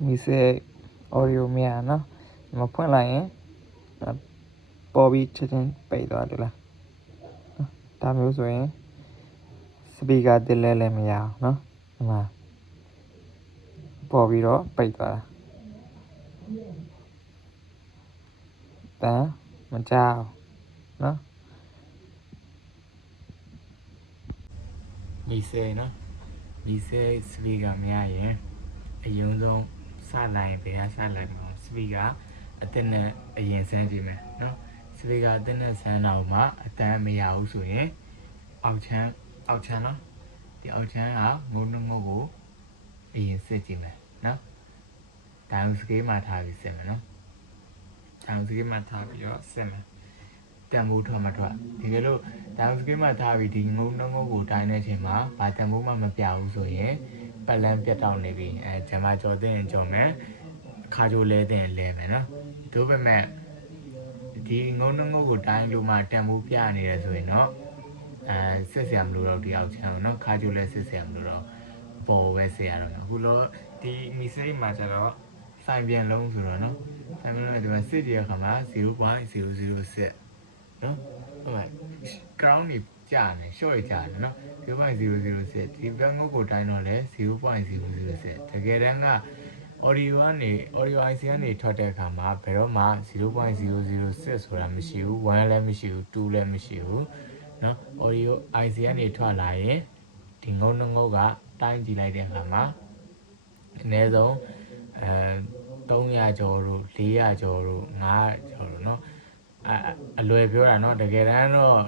mi se audio mía no mà phun lại Bobby trên bảy đó được là ta mới rồi speaker để lên mày nó mà Bobby đó bảy đó ta mình chào nó mi se nó mi se speaker mía vậy dùng giống xa lại bây giờ xa lại mà speaker ở trên này hiện sáng gì mà nó speaker trên này sáng nào mà ở trên mày rồi áo chán nó thì áo chán muốn nó ngô hiện sáng gì mà nó 다음 스케일만 다 있으면 다음 스케일만 다 비어 쓰면 때문부터만 좋아 이게로 다음 스케일만 다 비디 ngôတိုင်းတဲ့ချိန်မှာဘာတမိုးမှမပြဘူးဆိုရင်ပတ်လန်းပြတ်တောက်နေပြီဂျမကြော်တဲ့ကြော်မယ်ခါကြိုလဲတဲ့လဲမယ်နော်တို့ပေမဲ့ဒီငုံကိုတိုင်းလို့မှတမိုးပြနေရဆိုရင်တော့စစ်ဆရာမလို့တော့ဒီအောက်ချမ်းနော်ခါကြိုလဲစစ်ဆရာမလို့တော့ပေါ်ပဲဆရာတော့အခုတော့ဒီမီစိတ်မှာကျတော့ဆိုင်ပြန်လုံးဆိုတော့နော်ဆိုင်ပြန်လုံးဒီမှာစစ်တရခါမှာ 0.006 နော်ဟုတ်ပါ ground นี่ကြာနေ short ကြာနေနော် 0.006 ဒီဘက်ငုတ်ကိုတိုင်းတော့လဲ 0.006 တကယ်တမ်းက audio IC ကနေထွက်တဲ့အခါမှာဘယ်တော့မှ 0.006 ဆိုတာမရှိဘူး1လည်းမရှိဘူး2လည်းမရှိဘူးနော် audio IC ကနေထွက်လာရင်ဒီငုံကတိုင်းကြည့်လိုက်တဲ့အခါမှာအနည်းဆုံး300ကျော်တို့400ကျော်တို့500ကျော်တို့เนาะအလွယ်ပြောတာเนาะတကယ်တမ်းတော့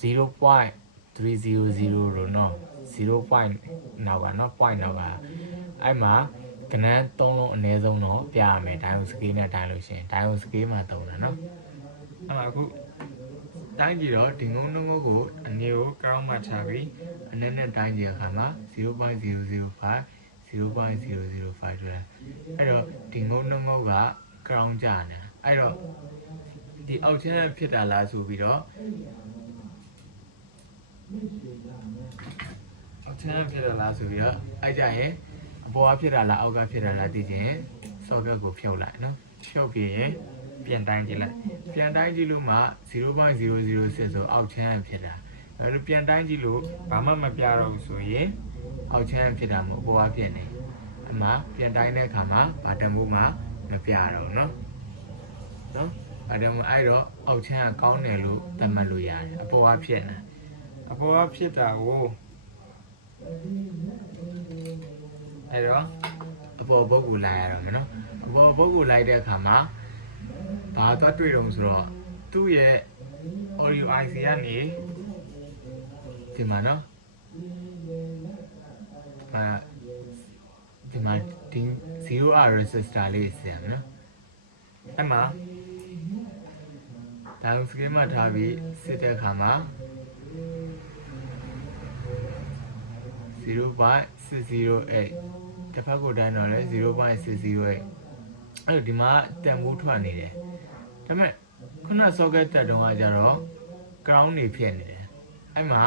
0.300 တို့เนาะ0. နောက်ကเนาะ point နောက်ကအဲ့မှာကနန်း3လုံးအနည်းဆုံးတော့ပြရမယ်ဒိုင်ယိုစကေးနဲ့တိုင်းလို့ရှိရင်ဒိုင်ယိုစကေးမှာသုံးတာเนาะအဲ့အခုတိုင်းကြည့်တော့ဒီငုံကိုအနေကို ground မှာချပြီးအနည်းနဲ့တိုင်းကြည့်အခါမှာ 0.005 0.005 ဆိုတာအဲ့တော့ဒီငုံက ground ကျနေအဲ့တော့ဒီအောက်ချမ်းဖြစ်တာလားဆိုပြီးတော့အဲ့ကြရင်အပေါ်ကဖြစ်တာလားအောက်ကဖြစ်တာလားသိချင် socket ကိုဖြုတ်လိုက်နော်ဖြုတ်ပြီးရင်ပြန်တိုင်းကြည့်လိုက်ပြန်တိုင်းကြည့်လို့မှ 0.006 ဆိုအောက်ချမ်းဖြစ်တာအဲ့လိုပြန်တိုင်းကြည့်လို့ဘာမှမပြတော့ဘူးဆိုရင်အောက်ချမ်းဖြစ်တာမဟုတ်အပေါ်ကဖြစ်နေအမှပြန်တိုင်းတဲ့အခါမှာဘာတမိုးမှမပြတော့နော်အဲ့တော့အောက်ချမ်းကကောင်းတယ်လို့သတ်မှတ်လို့ရတယ်အပေါ်ကဖြစ်နေအပေါ်ကဖြစ်တာကိုအဲ့တော့အပေါ်ဘုတ်ကိုလိုက်ရတော့မယ်နော်အပေါ်ဘုတ်ကိုလိုက်တဲ့အခါမှာဘာသွားတွေ့တော့ဆိုတော့သူ့ရဲ့ audio IC ကနေဒီမှာနော်ဒီမှာဒီ 0R resistor လေးဆင်နော်အဲ့မှာဒါစကီးမှာထားပြီးစစ်တဲ့အခါမှာ 0.608 တစ်ဖက်ကိုတိုင်းတော့လဲ 0.608 အဲ့ဒီမှာတန်ဖိုးထွက်နေတယ်ဒါပေမဲ့ခုန socket တက်တုန်းကကြတော့ ground နေဖြစ်နေတယ်အဲ့မှာ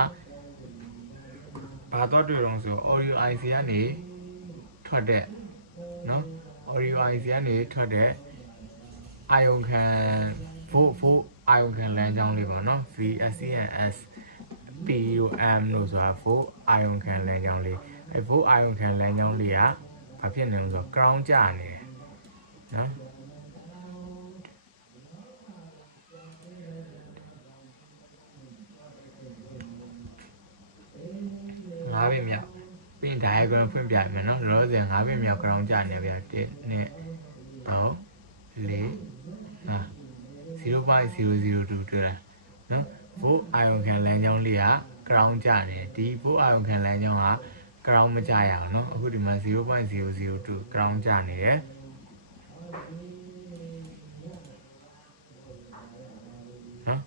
ဘာတော့တွေ့တော့ဆို audio IC ကနေထွက်တဲ့နော် audio IC ကနေထွက်တဲ့အာယုံခံ volt အာယုံခံလမ်းကြောင်းလေးပေါ့နော် VSCNS POM လို့ဆိုတာ volt အာယုံခံလမ်းကြောင်းလေးအဲ့ volt အာယုံခံလမ်းကြောင်းလေးကဘာဖြစ်နေလဲဆိုတော့ ground ကျနေတယ်နော်5 pin မြောက်ပြီး diagram ဖွင့်ပြမယ်နော်လောလောဆယ်5 pin မြောက် ground ကျနေဗျာ1 2 3 4 0.002 တွေ့လားနော် volt အာယုံခံလမ်းကြောင်းလေးက ground ကျနေဒီ volt အာယုံခံလမ်းကြောင်းက ground မကျရအောင်နော်အခုဒီမှာ 0.002 ground ကျနေတယ်နော်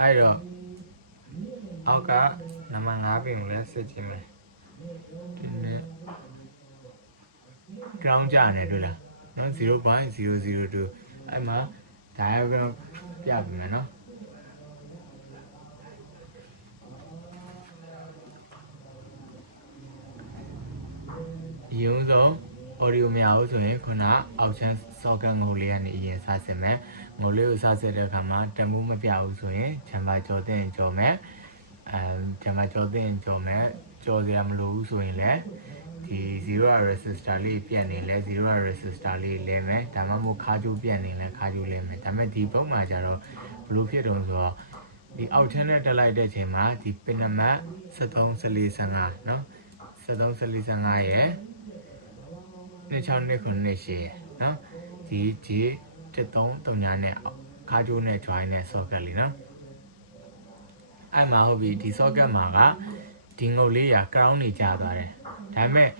အဲ့တော့အောက်ကနံပါတ်5 pin ကိုလည်းစစ်ကြည့်မယ်ဒီနေ့ ground ကျနေတွေ့လားနော် 0.002 အဲ့မှာ diagram ပြပြီမယ်နော်ရုံးဆုံး audio မရဘူးဆိုရင်ခုနအောက်ချမ်း socket ငုံလေးကနေအရင်စစစ်မယ်ငုံလေးကိုစစစ်တဲ့အခါမှာတမိုးမပြဘူးဆိုရင်ဂျမ်ပါကြော်တဲ့ကြော်မယ်ဂျမ်ပါကြော်တဲ့ကြော်မယ်ကြော်စရာမလိုဘူးဆိုရင်လည်းဒီ0 resistor လေးပြတ်နေလဲ0 resistor လေးလဲမယ်ဒါမှမဟုတ်ခါးကျိုးပြတ်နေလဲခါးကျိုးလဲမယ်ဒါပေမဲ့ဒီဘုတ်မှာကျတော့ဘလို့ဖြစ်တုံးဆိုတော့ဒီအောက်ချမ်းနဲ့တက်လိုက်တဲ့ချိန်မှာဒီပင်နမတ်73 14 15เนาะ73 14 15ရဲ့2629ရှိเนาะဒီ G 73 3နဲ့ခါးကျိုးနဲ့ join နဲ့ socket လေးเนาะအဲ့မှာဟုတ်ပြီဒီ socket မှာကဒီငုတ်လေးရာ crown နေကြသွားတယ်ဒါပေမဲ့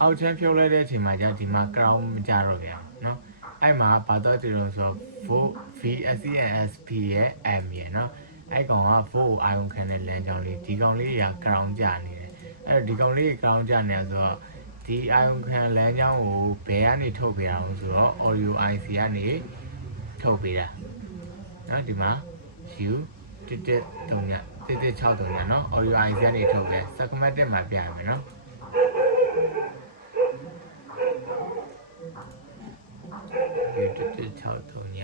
အောက်ချမ်းဖြုတ်လိုက်တဲ့အချိန်မှာじゃဒီမှာ crown မကြတော့ဗျာเนาะအဲ့မှာဘာတော့ကြည့်လို့ဆိုတော့ volt VSCNSP ရဲ့ M ရဲ့เนาะအဲ့ကောင်က volt ion ခံတဲ့လမ်းကြောင်းလေးဒီကောင်လေးရာ crown ကြနေတယ်အဲ့တော့ဒီကောင်လေး crown ကြနေဆိုတော့ဒီ ion ခံလမ်းကြောင်းကိုဘယ်ကနေထုတ်ပေးတာလဲဆိုတော့ audio IC ကနေထုတ်ပေးတာเนาะဒီမှာ U 1163ည1163ညเนาะ audio IC ကနေထုတ်ပေး schematic မှာပြရမယ်เนาะ1163ည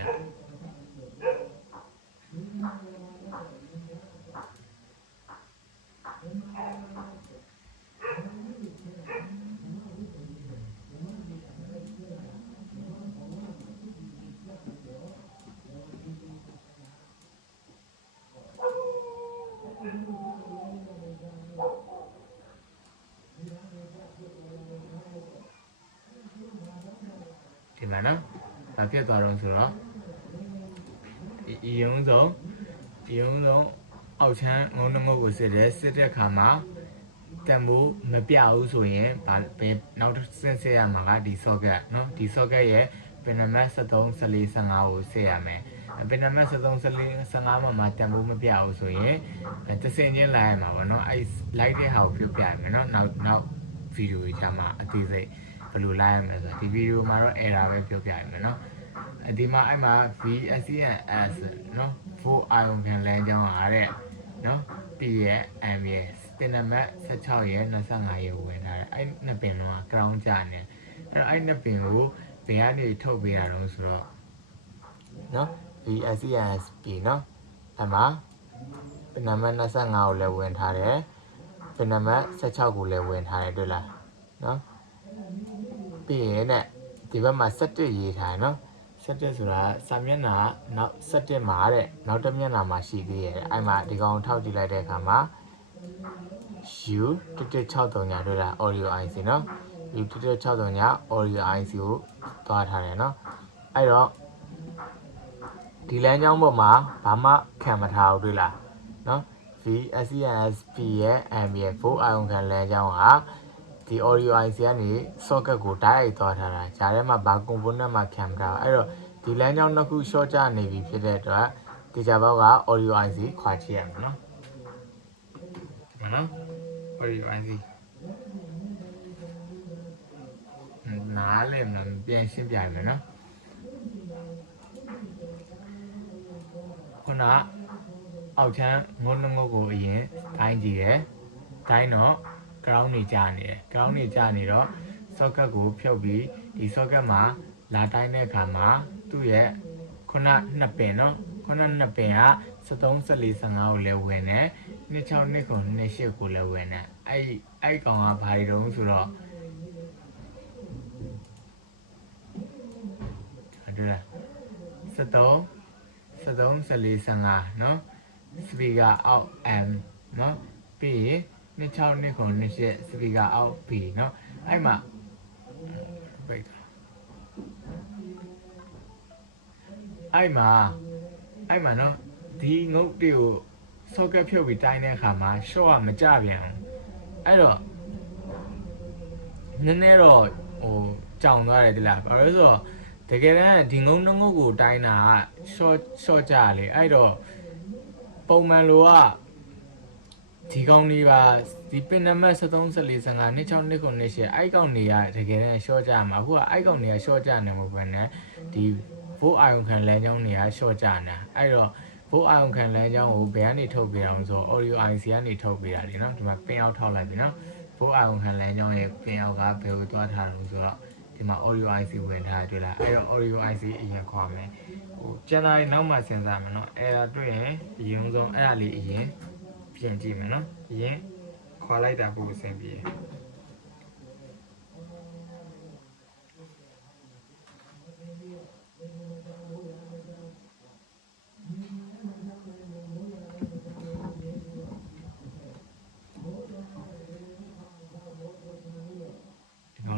ဒီမှာနော်ဘာဖြစ်သွားတော့ဆိုတော့ဒီရုံးဆုံးအောက်ချမ်းငုံနှမုတ်ကိုစစ်တဲ့အခါမှာတန်ဖိုးမပြဘူးဆိုရင်ဘာနောက်စစ်ရမှာကဒီ socket เนาะဒီ socket ရဲ့ပင်နမတ်73 14 15ကိုစစ်ရမယ်ပင်နမတ်73 14 15မှာတန်ဖိုးမပြဘူးဆိုရင်တစင်ချင်းလိုက်ရမှာပေါ့เนาะအဲ့လိုက်တဲ့ဟာကိုပြပြရမယ်เนาะနောက်ဗီဒီယိုကြီးမှာအသေးစိတ်ဘယ်လိုလိုက်ရမလဲဆိုတော့ဒီဗီဒီယိုမှာတော့ error ပဲပြောပြရမယ်เนาะဒီမှာအဲ့မှာ VSCNS เนาะ volt ion ခံလမ်းကြောင်းအားတဲ့เนาะ P ရဲ့ M ရဲ့ပင်နမတ်16ရဲ့25ရဲ့ဝင်ထားတယ်အဲ့နှစ်ပင်လုံးက ground ကြနေအဲ့တော့အဲ့နှစ်ပင်ကိုဘယ်ကနေထုတ်ပေးတာတော့ဆိုတော့เนาะ VSCNSP เนาะအဲ့မှာပင်နမတ်25ကိုလည်းဝင်ထားတယ်ပင်နမတ်16ကိုလည်းဝင်ထားတယ်တွေ့လားเนาะပြီးရင်နဲ့ဒီဘက်မှာ17ရေးထားတယ်เนาะ17ဆိုတာစာမျက်နှာနောက်17မှာတဲ့နောက်တစ်မျက်နှာမှာရှိသေးတယ်အဲ့မှာဒီကောင်ထောက်ကြည့်လိုက်တဲ့အခါမှာ U 1163ညတွေ့လား audio IC เนาะ U 1163ည audio IC ကိုသွားထားတယ်เนาะအဲ့တော့ဒီလမ်းကြောင်းပေါ်မှာဘာမှခံမထားဘူးတွေ့လားเนาะ VSCNSP ရဲ့ M ရဲ့ volt ion ခံလမ်းကြောင်းကဒီ audio IC ကနေ socket ကို direct သွားထားတာဂျာထဲမှာဘာ component မှခံမထားဘူးအဲ့တော့ဒီလမ်းကြောင်းတစ်ခု short ကျနေပြီဖြစ်တဲ့အတွက်ဒီကြဘောက်က audio IC ခွာချိရမယ်เนาะဒီမှာเนาะ audio IC နားလည်းမပြန်ရှင်းပြရမယ်เนาะခုနအောက်ချမ်းငုံနှငုတ်ကိုအရင်တိုင်းကြည့်ရယ်တိုင်းတော့ ground နေကြနေတယ် ground နေကြနေတော့ socket ကိုဖြုတ်ပြီးဒီ socket မှာလာတိုင်းတဲ့အခါမှာသူ့ရဲ့ခုနနှစ်ပင်เนาะခုနနှစ်ပင်က73 14 15ကိုလည်းဝင်တယ်26 2ကို28ကိုလည်းဝင်တယ်အဲ့ကောင်ကဘာတွေတုံးဆိုတော့ဟုတ်လား73 14 15เนาะ speaker out M เนาะပြီးရင်26 2ကို28 speaker out B เนาะအဲ့မှာအဲ့မှာเนาะဒီငုတ်တွေကို socket ဖြုတ်ပြီးတိုင်းတဲ့အခါမှာ short ကမကြပြန်ဘူးအဲ့တော့နည်းနည်းတော့ကြောင်သွားတယ်ဒီလားဘာလို့ဆိုတော့တကယ်တမ်းဒီငုံနှငုတ်ကိုတိုင်းတာက short ကြလေအဲ့တော့ပုံမှန်လိုကဒီကောင်လေးပါဒီပင်နမတ်73 14 15 26 2 9အဲ့ကောင်တွေကတကယ်တမ်း short ကြမှာအခုကအဲ့ကောင်တွေက short ကြနေမှာပဲနဲ့ဒီ volt ion ခံလမ်းကြောင်းတွေက short ကြနေတာအဲ့တော့ volt ion ခံလမ်းကြောင်းကိုဘယ်ကနေထုတ်ပေးအောင်ဆို audio IC ကနေထုတ်ပေးတာလေနော်ဒီမှာပင်အောက်ထောက်လိုက်ပြီနော်volt ion ခံလမ်းကြောင်းရဲ့ပင်အောက်ကဘယ်ကိုသွားထားလို့ဆိုတော့ ဒီမှာ audio IC ဝင်ထားတွေ့လားအဲ့တော့ audio IC အရင်ခွာမယ်ဟိုကျန်တာနောက်မှစဉ်းစားမယ်နော်အဲ့ဒါတွေ့ရင်အရင်ဆုံးအဲ့ဒါလေးအရင်ပြင်ကြည့်မယ်နော်အရင်ခွာလိုက်တာပို့အဆင်ပြေ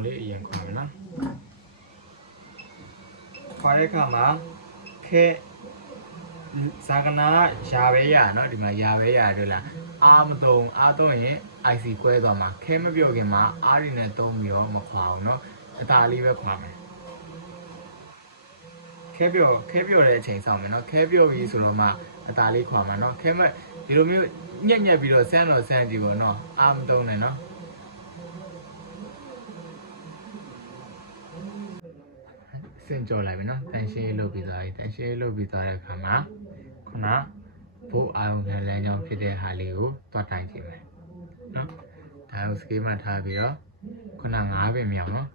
လေးအရင်ခွာမယ်နော်ခွာတဲ့အခါမှာခဲဇာကနာရာပဲရနော်ဒီမှာရာပဲရတွေ့လားအားမသုံးရင် IC ကွဲသွားမှာခဲမပြော့ခင်မှာအားတွေနဲ့သုံးပြီးတော့မခွာအောင်နော်အသာလေးပဲခွာမယ်ခဲပြော့တဲ့အချိန်စောင့်မယ်နော်ခဲပြော့ပြီးဆိုတော့မှအသာလေးခွာမှာနော်ခဲမဒီလိုမျိုးညက်ပြီးတော့ဆန်းကြည့်ပေါ့နော်အားမသုံးနဲ့နော်စင်ကြော်လိုက်ပြီနော်တန်ရှင်းလုပ်ပြီးသွားပြီတန်ရှင်းလုပ်ပြီးသွားတဲ့အခါမှာခုနဘိုးအာရုံခံလမ်းကြောင်းဖြစ်တဲ့ဟာလေးကိုတွားတိုင်းကြည့်မယ်နော်ဒါကိုစကေးမှထားပြီးတော့ခုန9ပင်မြောက်နော်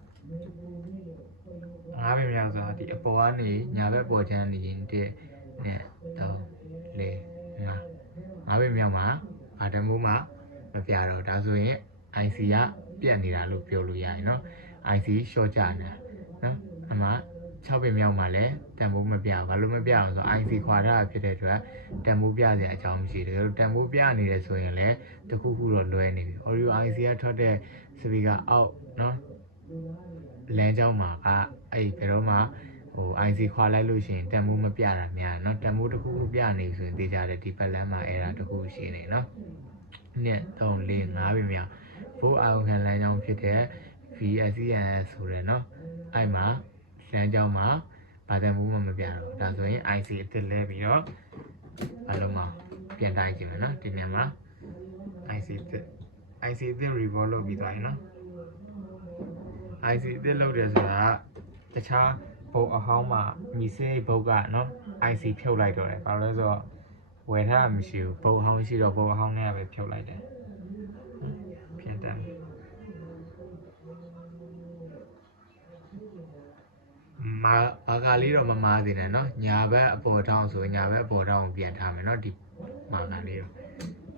9ပင်မြောက်ဆိုတာဒီအပေါ်ကနေညာဘက်ပေါ်ချမ်းနေရင်1နဲ့3 4 5ပင်မြောက်မှာဘာတမှုမှမပြတော့ဒါဆိုရင် IC ကပြတ်နေတာလို့ပြောလို့ရတယ်နော် IC short ကြနေတာနော်အမှ6ပင်မြောက်မှာလည်းတန်ဖိုးမပြဘူးဘာလို့မပြအောင်ဆို IC ခွာထားတာဖြစ်တဲ့အတွက်တန်ဖိုးပြစရာအကြောင်းမရှိဘူးတန်ဖိုးပြနေတယ်ဆိုရင်လည်းတခုခုတော့လွဲနေပြီ audio IC ကထွက်တဲ့ speaker အောက်နော်လမ်းကြောင်းမှာကအဲ့ဘယ်တော့မှဟို IC ခွာလိုက်လို့ရှိရင်တန်ဖိုးမပြတာများနော်တန်ဖိုးတခုခုပြနေဆိုရင်သိကြတယ်ဒီပတ်လမ်းမှာအဲ့ဒါတခုရှိနေနော်2 3 4 5ပင်မြောက်ဘိုးအာရုံခံလမ်းကြောင်းဖြစ်တဲ့ VSCNS ဆိုတယ်နော်အဲ့မှာလမ်းကြောင်းမှာဘာတန်ဖိုးမှမပြတော့ဒါဆိုရင် IC အစ်စ်လဲပြီးတော့ဘာလို့မှပြန်တိုင်းကြည့်မယ်နော်ဒီနေရာမှာ IC အစ်စ် revolve လုပ်ပြီးသွားရင်နော် IC အစ်စ်လုပ်တယ်ဆိုတာတခြားဘုတ်အဟောင်းမှာမိစေးဘုတ်ကနော် IC ဖြုတ်လိုက်တော့တယ်ဘာလို့လဲဆိုတော့ဝယ်ထားမှမရှိဘူးဘုတ်အဟောင်းရှိတော့ဘုတ်အဟောင်းနဲ့ပဲဖြုတ်လိုက်တယ်ပြန်တန်းမာကာလေးတော့မမားသေးနဲ့နော်ညာဘက်အပေါ်ထောင်းဆိုညာဘက်အပေါ်ထောင်းကိုပြန်ထားမယ်နော်ဒီမာကာလေးတော့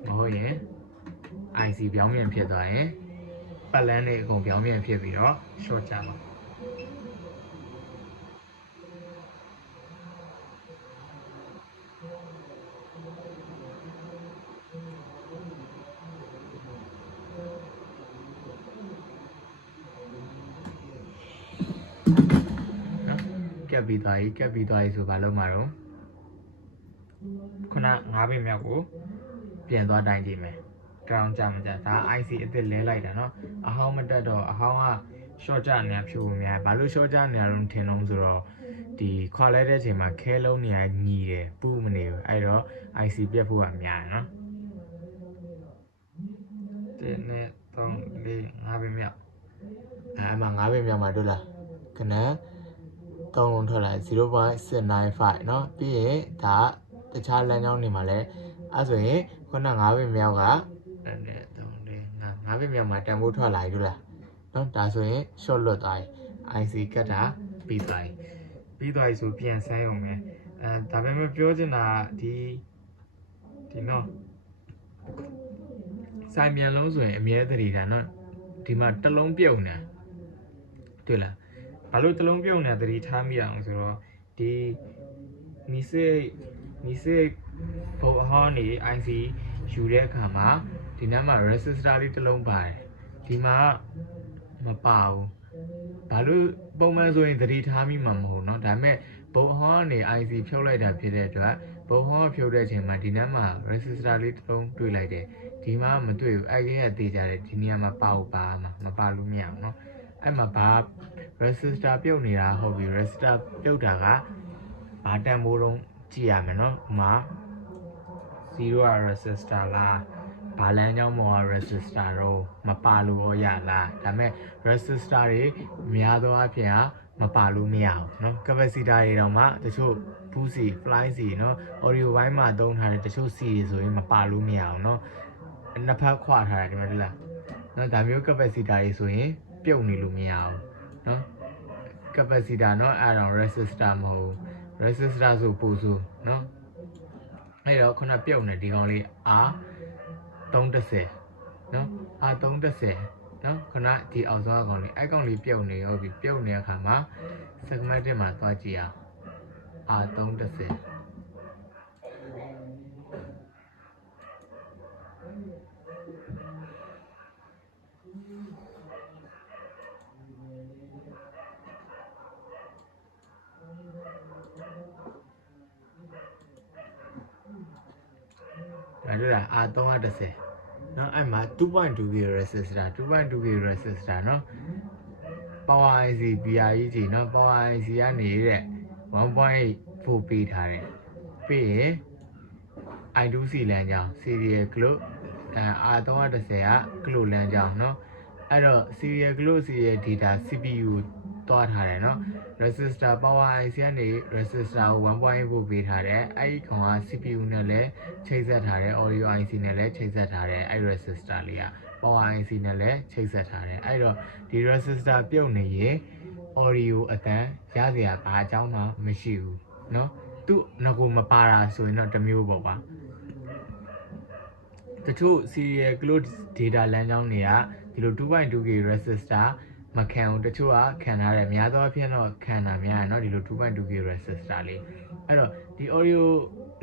မဟုတ်ရင် IC ပြောင်းပြန်ဖြစ်သွားရင်ပတ်လန်းလေးအကုန်ပြောင်းပြန်ဖြစ်ပြီးတော့ short ကြမှာကပ်ပြီးသွားပြီဆိုဘာလို့မှာတော့ခုန9ပင်မြောက်ကိုပြန်သွားတိုင်းကြည့်မယ်တောင်းကြမှာကြဒါ IC အစ်စ်လဲလိုက်တာเนาะအဟောင်းမတက်တော့အဟောင်းက short ကြနေဖြူများဘာလို့ short ကြနေတော့ထင်လုံးဆိုတော့ဒီခွာလဲတဲ့အချိန်မှာခဲလုံးနေရညီတယ်ပူမနေဘူးအဲ့တော့ IC ပြတ်ဖို့ကများတယ်เนาะ1 2 3 4 5ပင်မြောက်အဲ့မှာ9ပင်မြောက်မှာတွေ့လားခဏ3လုံးထွက်လာ0.695เนาะပြီးရင်ဒါတခြားလမ်းကြောင်းတွေမှာလည်းအဲ့ဆိုရင်ခုန9ပင်မြောက်က1 2 3 4 5ပင်မြောက်မှာတန်ဖိုးထွက်လာပြီတွေ့လားเนาะဒါဆိုရင် short လွတ်သွားပြီ IC ကတ်တာပြီးသွားပြီဆိုပြန်ဆန်းရုံပဲဒါပေမဲ့ပြောချင်တာဒီเนาะစိုင်မြန်လုံးဆိုရင်အမြဲတည်းဒါเนาะဒီမှာတစ်လုံးပြုတ်နေတွေ့လားဘာလို့တစ်လုံးပြုတ်နေသတိထားမိအောင်ဆိုတော့ဒီနီစေးဘုတ်အဟောင်းနေ IC ယူတဲ့အခါမှာဒီနားမှာ resistor လေးတစ်လုံးပါတယ်ဒီမှာမပါဘူးဘာလို့ပုံမှန်ဆိုရင်သတိထားမိမှာမဟုတ်เนาะဒါပေမဲ့ဘုတ်အဟောင်းနေ IC ဖြုတ်လိုက်တာဖြစ်တဲ့အတွက်ဘုတ်အဟောင်းဖြုတ်တဲ့အချိန်မှာဒီနားမှာ resistor လေးတစ်လုံးတွေ့လိုက်တယ်ဒီမှာမတွေ့ဘူးအဲ့ဒီကတေးကြတယ်ဒီနေရာမှာပါမှာမပါလို့မရဘူးเนาะအဲ့မှာဘာ resistor ပြုတ်နေတာဟုတ်ပြီ resistor ပြုတ်တာကဘာတန်ဖိုးလုံးကြည့်ရမယ်เนาะဥမာ0 resistor လားဘာလမ်းကြောင်းပေါ်က resistor တော့မပါလို့ရလားဒါပေမဲ့ resistor တွေများသောအားဖြင့်မပါလို့မရဘူးเนาะ capacitor တွေတော့မှတချို့ boost စီ fly စီเนาะ audio ဘိုင်းမှာသုံးထားတဲ့တချို့စီဆိုရင်မပါလို့မရအောင်เนาะနှစ်ဖက်ခွာထားတယ်ဒီမှာတွေ့လားเนาะဒါမျိုး capacitor တွေဆိုရင်ပြုတ်နေလို့မရဘူးเนาะ capacitor เนาะအဲ့တော့ resistor မဟုတ် resistor ဆိုပို့ဆိုเนาะအဲ့တော့ခုနပြုတ်နေဒီကောင်လေး R 310เนาะ R 310เนาะခုနဒီအောက်ဆုံးကောင်လေးအဲ့ကောင်လေးပြုတ်နေဟုတ်ပြီပြုတ်နေတဲ့အခါမှာ schematic မှာသွားကြည့်အောင် R 310အဲ့ဒါ R310เนาะအဲ့မှာ 2.2k resistor 2.2k resistor เนาะ power IC BREG เนาะ power IC ကနေတဲ့ 1.8 ပေးထားတယ်ပြီးရင် I2C လမ်းကြောင်း serial clock R310 က clock လမ်းကြောင်းเนาะအဲ့တော့ serial clock serial data CPU တွားထားတယ်เนาะ resistor power IC ကနေ resistor ကို 1.8 ပေးထားတယ်အဲ့ဒီကောင်က CPU နဲ့လည်းချိတ်ဆက်ထားတယ် audio IC နဲ့လည်းချိတ်ဆက်ထားတယ်အဲ့ resistor လေးက power IC နဲ့လည်းချိတ်ဆက်ထားတယ်အဲ့တော့ဒီ resistor ပြုတ်နေရင် audio အတန်းရစရာဘာအကြောင်းမှမရှိဘူးเนาะသူ့ငကိုမပါတာဆိုရင်တော့တစ်မျိုးပေါ့ပါတချို့ serial clock data လမ်းကြောင်းတွေကဒီလို 2.2k resistor မခံဘူးတချို့ကခံထားတယ်များသောအားဖြင့်တော့ခံတာများတယ်เนาะဒီလို 2.2k resistor လေးအဲ့တော့ဒီ audio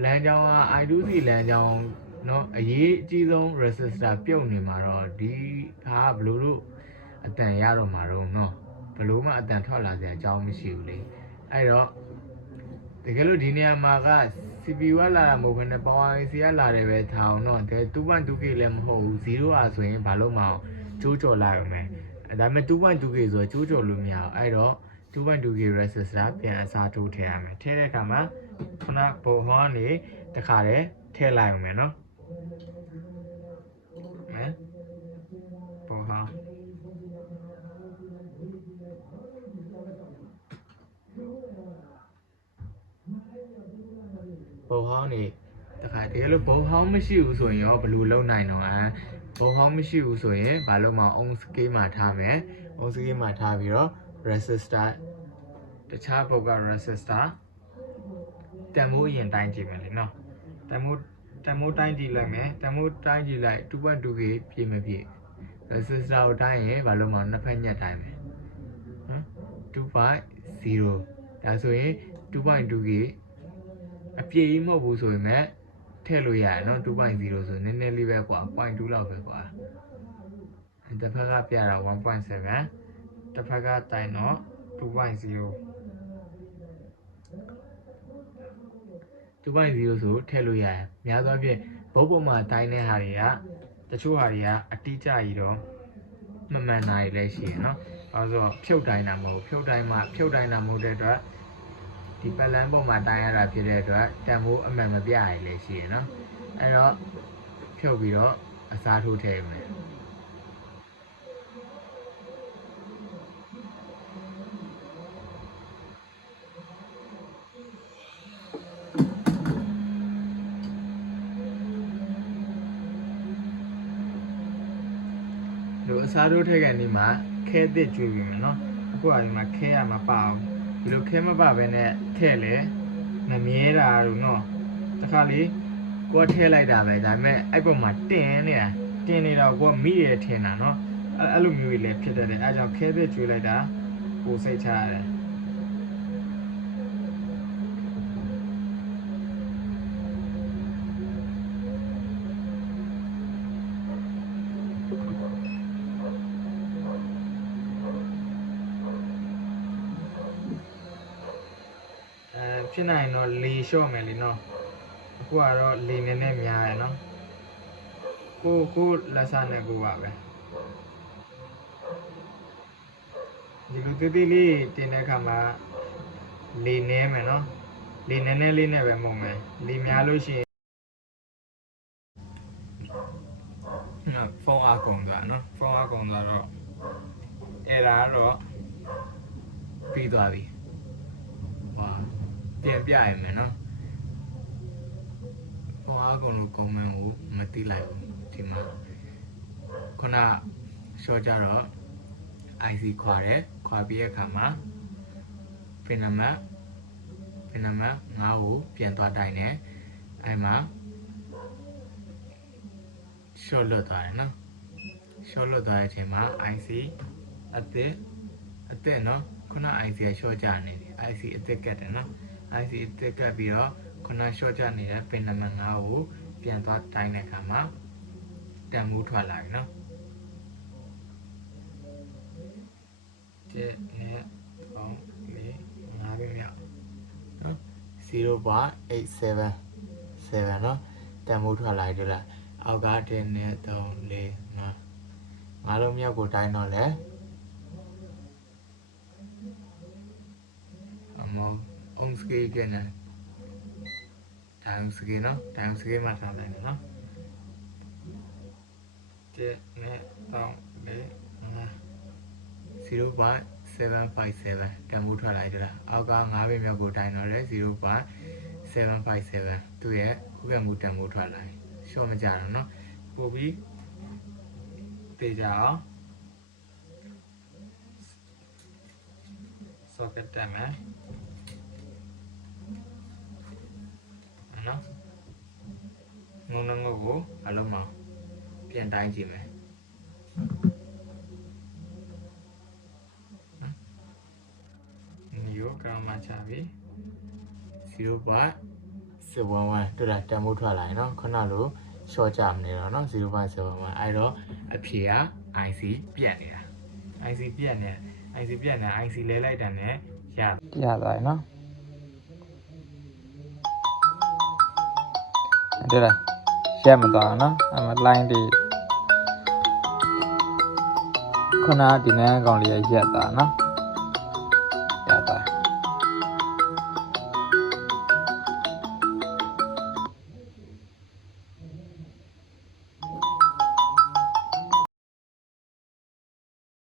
လမ်းကြောင်းက I2C လမ်းကြောင်းเนาะအရေးအကြီးဆုံး resistor ပြုတ်နေမှာတော့ဒီဟာဘလို့လို့အတန်ရတော့မှာတော့เนาะဘလို့မှအတန်ထွက်လာစရာအကြောင်းမရှိဘူးလေအဲ့တော့တကယ်လို့ဒီနေရာမှာက CPU ကလာတာမဟုတ်ဘဲနဲ့ power IC ကလာတယ်ပဲထားအောင်เนาะ 2.2k လည်းမဟုတ်ဘူး 0 อ่ะဆိုရင်ဘာလို့မအောင်ကျိုးကြော်လိုက်အောင်မယ်ဒါပေမဲ့ 2.2k ဆိုတော့ကျိုးကြော်လို့မရအောင်အဲ့တော့ 2.2k resistor ပြန်အစားထိုးထည့်ရမယ်ထည့်တဲ့အခါမှာခုနဘုံဟောကနေတခါတည်းထည့်လိုက်အောင်မယ်เนาะဘုံဟောဘုံဟောနေတခါတကယ်လို့ဘုံဟောင်းမရှိဘူးဆိုရင်ရောဘယ်လိုလုပ်နိုင်တော့ဘုံဟောင်းမရှိဘူးဆိုရင်ဘာလို့မ on scale မှာထားမယ် on scale မှာထားပြီးတော့ resistor တခြားဘုတ်က resistor တန်မိုးရင်တိုင်းကြည့်မယ်လေနော်တန်မိုးတိုင်းကြည့်လိုက်မယ်တန်မိုးတိုင်းကြည့်လိုက် 2.2k ပြည့်မပြည့် resistor ကိုတိုင်းရင်ဘာလို့မနှစ်ဖက်ညက်တိုင်းမယ်နော် 2.0 ဒါဆိုရင် 2.2k အပြည့်ကြီးမဟုတ်ဘူးဆိုရင်မဲ့ထည့်လို့ရတယ်နော် 2.0 ဆိုနည်းနည်းလေးပဲကွာ 0.2 လောက်ပဲကွာတစ်ဖက်ကပြတာ 1.7 တစ်ဖက်ကတိုင်းတော့ 2.0 2.0 ဆိုထည့်လို့ရတယ်များသောအားဖြင့်ဘုတ်ပေါ်မှာတိုင်းတဲ့ဟာတွေကတချို့ဟာတွေကအတိအကျကြီးတော့မမှန်တာတွေလည်းရှိရနော်အဲဆိုတော့ဖြုတ်တိုင်းတာမဟုတ်ဖြုတ်တိုင်းတာမဟုတ်တဲ့အတွက်ဒီပတ်လန်းပေါ်မှာတိုင်းရတာဖြစ်တဲ့အတွက်တန်ဖိုးအမှန်မပြရလည်းရှိရနော်အဲ့တော့ဖြုတ်ပြီးတော့အစားထိုးထည့်မယ်ဒီအစားထိုးထည့်တဲ့နေ့မှာခဲသစ်ကျွေးပြီးမယ်နော်အခုကဒီမှာခဲရမှာပအောင်ဒီလိုခဲမပပဲနဲ့ထည့်လေမမြဲတာတို့နော်တခါလေကိုကထည့်လိုက်တာပဲဒါပေမဲ့အဲ့ပေါ်မှာတင်နေတော့ကိုကမိရထင်တာနော်အဲ့လိုမျိုးကြီးလည်းဖြစ်တတ်တယ်အဲကြောင့်ခဲသစ်ကျွေးလိုက်တာကိုစိတ်ချရတယ်ဖြစ်နိုင်တော့လေလျှော့မယ်လေနော်အခုကတော့လေနည်းနည်းများရယ်နော်ကိုလက်စားနဲ့ကိုပါပဲဒီလိုတေးသေးလေးတင်တဲ့အခါမှာလေနည်းမယ်နော်လေနည်းနည်းလေးနဲ့ပဲမုံမယ်လေများလို့ရှိရင်ဖုန်းအားကုန်သွားနော်ဖုန်းအားကုန်သွားတော့အဲ့ဒါတော့ပြီးသွားပြီဟာပြန်ပြရမယ်နော်ဖုန်းအားကုန်လို့ comment ကိုမသိလိုက်ဘူးဒီမှာခုန short ကြတော့ IC ခွာတယ်ခွာပြီးတဲ့အခါမှာ pin number 5ကိုပြန်သွားတိုင်းတယ်အဲ့မှာ short လွတ်သွားတယ်နော် short လွတ်သွားတဲ့အချိန်မှာ IC အသစ်နော်ခုန IC က short ကျနေတယ် IC အသစ်ကတ်တယ်နော် IC အသစ်ကတ်ပြီးတော့ခုန short ကျနေတဲ့ pin number 5ကိုပြန်သွားတိုင်းတဲ့အခါမှာတန်ဖိုးထွက်လာပြီနော်ကျဲနဲ့3 4 5ပြမြောက်နော် 0.877 နော်တန်ဖိုးထွက်လာပြီလားအောက်က1နဲ့3 4 5လုံးမြောက်ကိုတိုင်းတော့လဲအမော on scale ပြန်နေtime scale နော် time scale မှာထားလိုက်နော်ကျဲနဲ့3 4 0.757 တန်ဖိုးထွက်လာကြလားအောက်က9ပဲမြောက်ကိုတိုင်းတော့လဲ 0.757 သူ့ရဲ့ခုခံမှုတန်ဖိုးထွက်လာတယ်ရှော့မကြတော့နော်ပို့ပြီးတေးကြအောင် socket တက်မယ်နော်ငုံကိုအလုံးမပြန်တိုင်းကြည့်မယ်ညိုကောင်မှချပြီ 0.711 တို့လားတန်ဖိုးထွက်လာရင်နော်ခုနလို short ကြမနေတော့နော် 0.711 အဲ့တော့အဖြေက IC ပြတ်နေတာ IC ပြတ်နေ IC လဲလိုက်တာနဲ့ရသွားပြီနော်အဲ့ဒါရက်မသွားနော်အမ line ဒီခုနဒီနေ့ကောင်လေးရက်သွားနော်ရသွား